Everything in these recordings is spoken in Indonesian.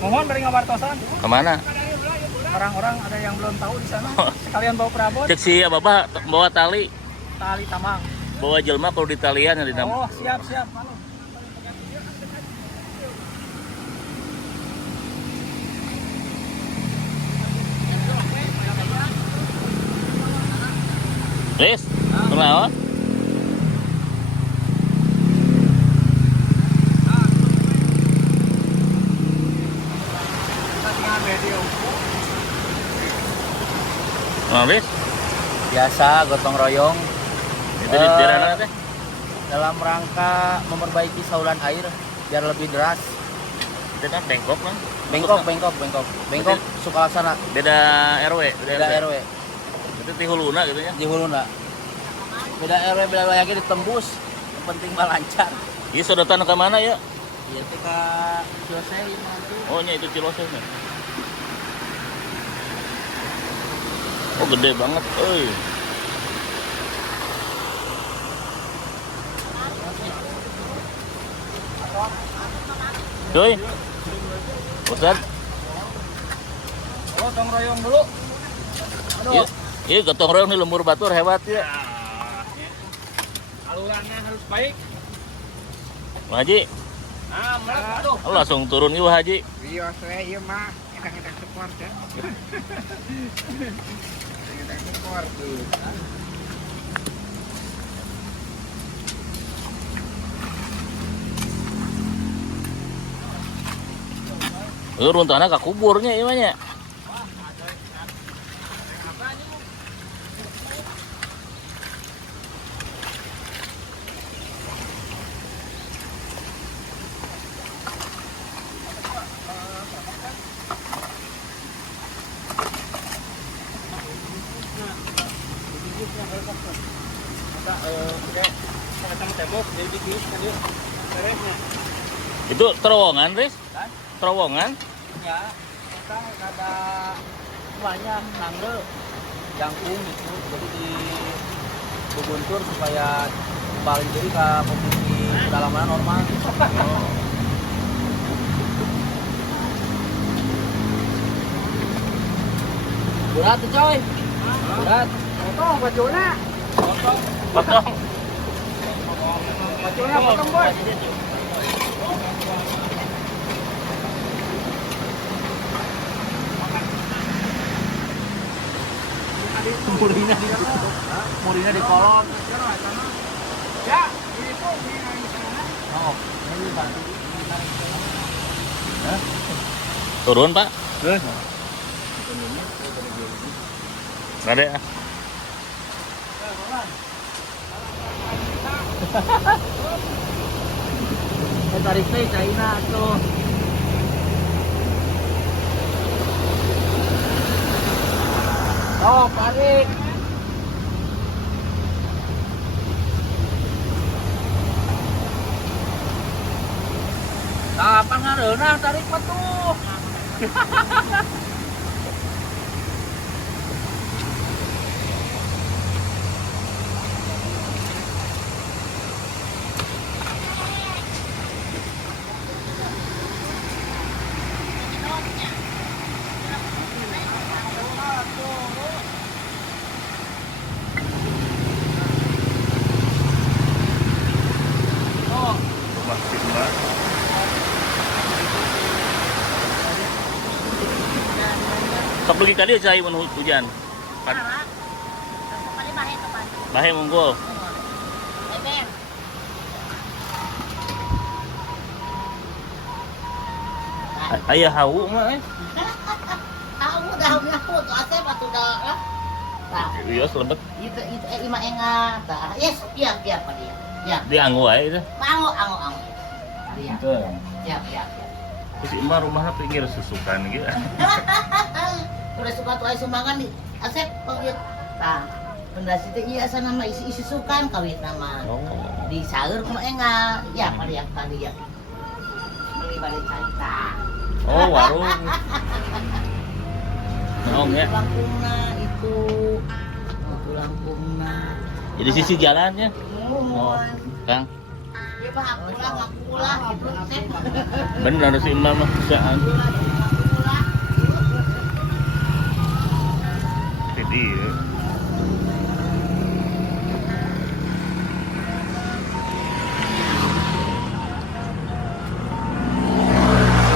Mohon beri ngawartosan. Kemana? Orang-orang ada yang belum tahu di sana. Sekalian bawa perabot. Cek si Bapak bawa tali. Tali tamang. Bawa jelma kalau di talian di Oh, siap. Riz, kenapa? Riz? Biasa gotong royong Itu di daerah teh? dalam rangka memperbaiki saluran air biar lebih deras. Itu kan Bengkok kan? Bengkok Sukalaksana. Beda RW, Beda RW. Itu di Huluna gitu ya? Di Huluna. Beda RW beda wilayahnya ditembus. Yang penting mah lancar. Iya sodotan ke mana ya? Iya ketika selesai nanti. Oh nya itu Cilosenya. Oh gede banget, euy. Cuy. Ustad. Gotong royong dulu. Iya, iya gotong royong di lembur batur hebat ya. Alurannya harus baik. Pak Haji, Aduh. langsung turun ieu Haji. Iya, saya iya mah enak-enak support ya. Enak support tuh. Runtahna ka kuburnya ieu mah nya. Itu terowongan, Riz? Terowongan? Ya, kita ada banyak nangge jangkung gitu. Jadi di bubuntur supaya kembali jadi ke posisi kedalaman normal. Berat tuh coy. Berat. Potong bajona. Potong. Bajona potong bos. Murina di kolong. Ya, itu ini sana. Oh, ini batu. Turun, Pak. Ada ya? Tarik nih China tuh. Oh, tarik. Kapan ngareunah tarik mah tuh. Sok lagi kali cai mun hujan. Bahe munggul. Aya hawu mah Tahu dah aku tuh asep atuh dah. Tah. Iya selebet Itu ima engat. Tah. Yes, siap Pak dia. Ya. dianggu ae itu. Anggo. Dia. Itu. Siap. Terus imah rumahna pinggir susukan gitu. Udah suka tuh sumbangan di asep panggil. Tah. Pendasi teh ieu asa nama isi sukan kawit nama. Oh. Di saeur kumaha engat. Ya Pak dia tadi ya. Beli balik cerita. Oh, warung. Naon ya? Lampungna itu Lampungna Jadi sisi jalannya. Mohon. Kang. Ya Pak, aku pulang gitu. Sep. Bener si Imam mah bisaan. Pulang. Jadi ya.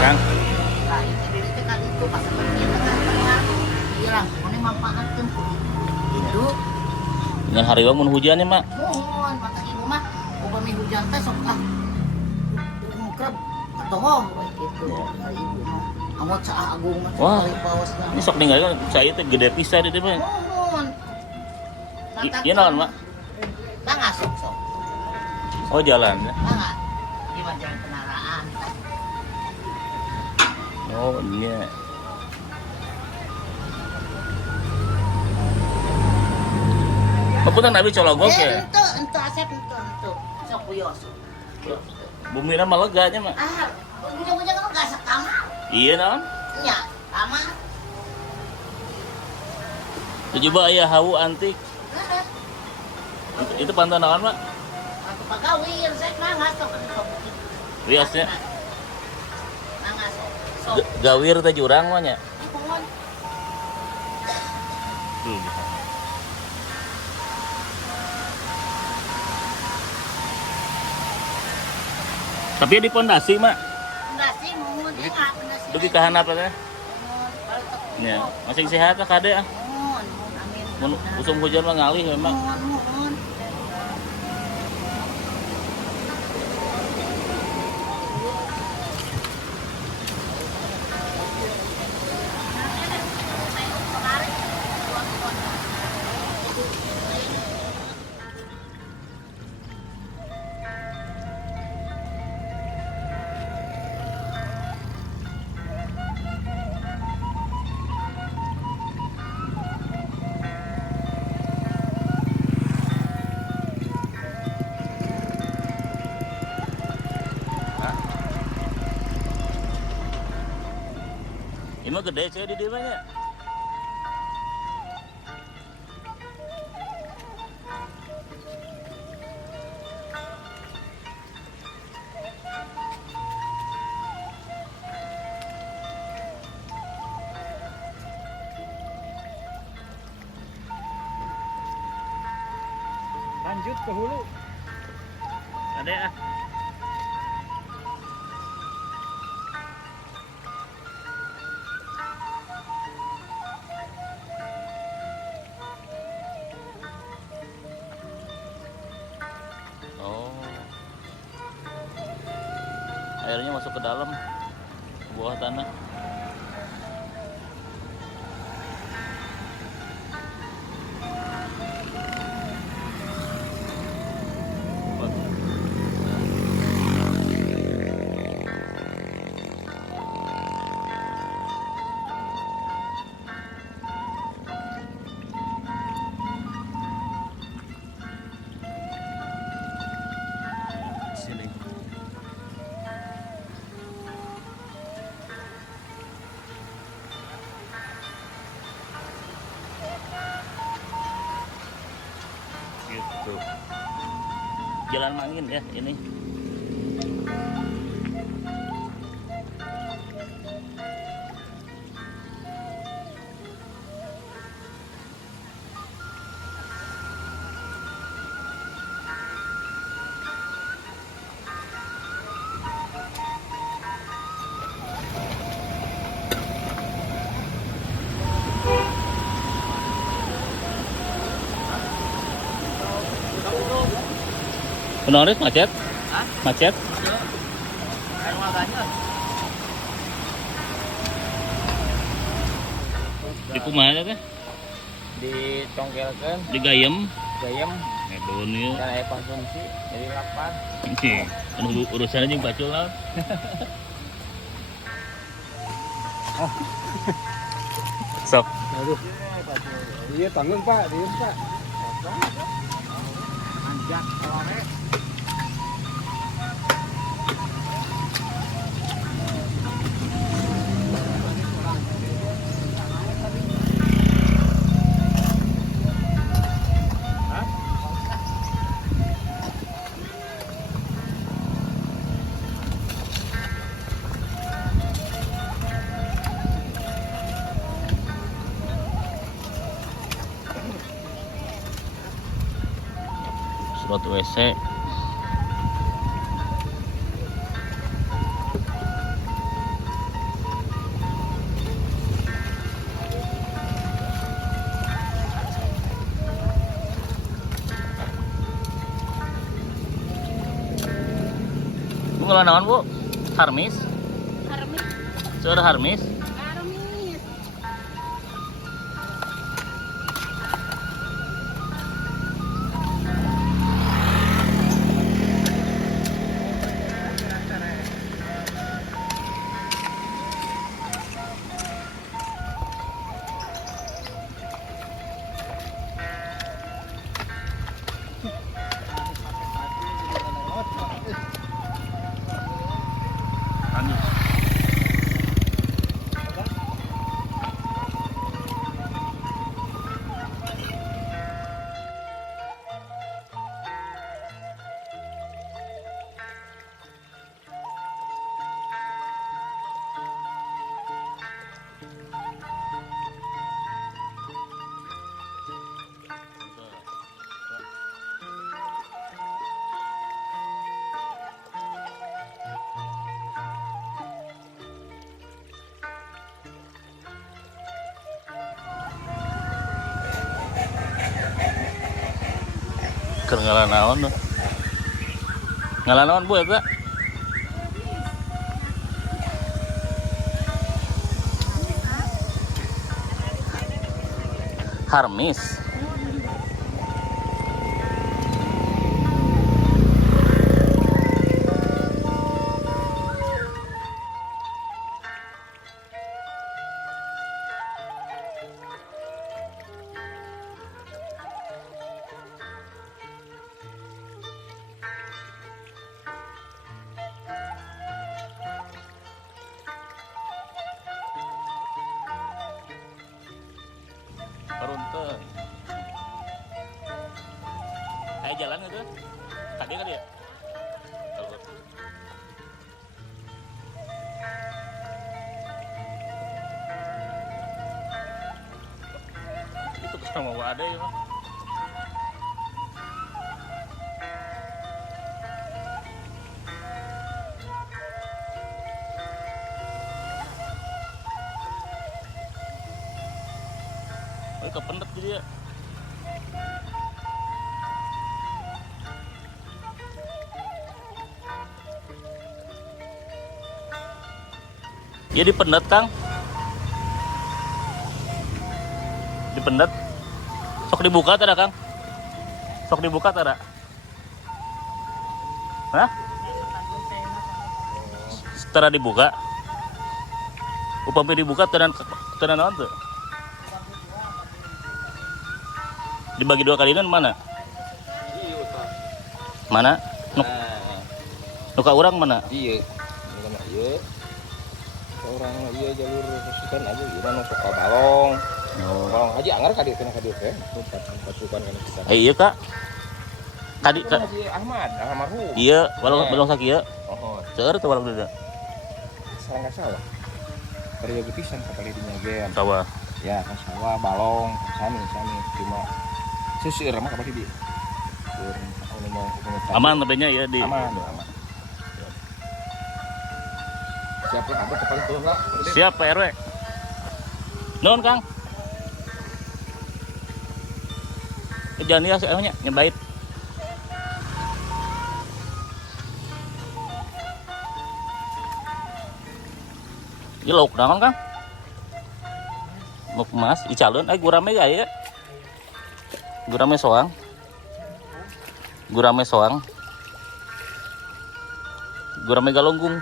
Kang, Nah, itu diri teh kan itu pas pergi tengah-tengah. Bilang, mana manfaatkeun ku itu. dengan hariwa mun hujan ya, Mak. Mohon mata ibu mah upami hujan teh sok mukrab atoh we kitu. Ari ibu mah. Amot sa agung mah Wah. kali pawasna. Ini sok ninggalin saya itu gede pisan di dieu mah. Mohon. Ieu naon, Mak? Tangga sok. Oh, jalan ya. Tangga. Di mah jalan kendaraan. Oh, iya. Mapunten nabi cologok ya. Ente asep ente. Sok buyos. Bumi mah leganya mah. Ah, ujung-ujung kamu gak sekama. Iya naon? Nya, sama. Itu juga aya hawu antik. Itu pantau naon, Mak? Aku pagawin, saya mangas sok sok. Riasnya Mangas sok. gawir teh jurang mah nya. Mohon. Tapi di pondasi, Mak. Pondasi mohon enggak pondasi. Dugi ka handap teh. Mohon. Kalau tak Nya, masing sehat ka kade ah. mohon, amin. Mun usum hujan mah ngalih memang. Mohon. Ini mah gede sih di dieu mah nya. Lanjut ke hulu. Ade ah. Oh. Airnya masuk ke dalam ke bawah tanah. Sini. Gitu. Jalan Mangin ya ini. Penulis macet? Hah? Macet? Air maganya. Di kumaha teh? Dicongkelkeun, Di Gayem. gayem, Edon ieu. dan aya konsumsi jadi lapar. Anu urusannya jeung bacul laut. Sok. Aduh. Iya tanggung Pak, diem Pak. Anjak sore. Slot WC. Bu ngalah naon, Bu? Harmis? Harmis. Seur Harmis? Harmis. Lanjut. Keur ngalah naon tuh? Ngalah naon, Bu, eta? Harmis. Karunteun. Aya jalan gitu? Tadi kan ya? Kalau itu kesana mau ada ya, Pak. Oh, kependet jadi ya. Ya dipendet, Kang. Dipendet. Sok dibuka tidak, Kang? Sok dibuka tidak? Hah? Setelah dibuka? Upami dibuka tenan naon tuh? Dibagi dua kalian mana? Mana? Nuka urang mana? Iya. Ini iya. Orang iya jalur khususan aja gimana masuk ke balong. Balong aja anggar kadir kena kadir kan. Pasukan kan kita. Iya, Kak. Tadi Kak. Haji Ahmad, almarhum. Iya, balong sakieu. Oh, Seueur teh balong deuna. salah nggak salah. Periode pisan kapal di nyagean. Sawah. Ya, kan sawah, balong, sami cuma seueur mah kapal di. Aman tapi nya ya di. Aman. Siapa ada kapal itu enggak? Siap Pak RW. Nuhun, Kang. Jangan ya nya nyebait. Ini lauk naon, Kang? Lauk emas, icaleun gurame aya. Gurame soang. Gurame soang. Gurame galunggung.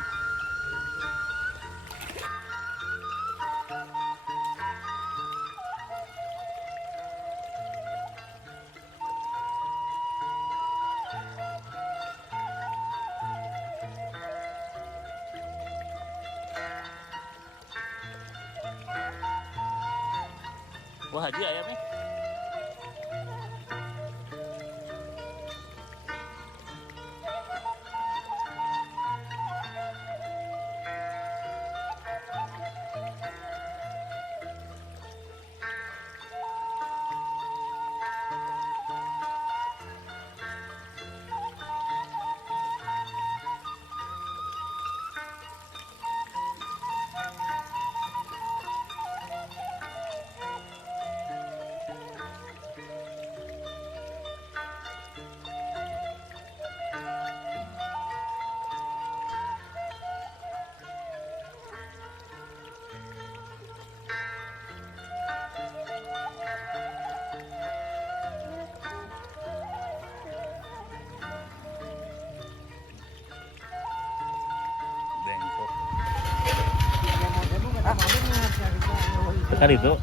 Wah, haji ayamnya. Kan itu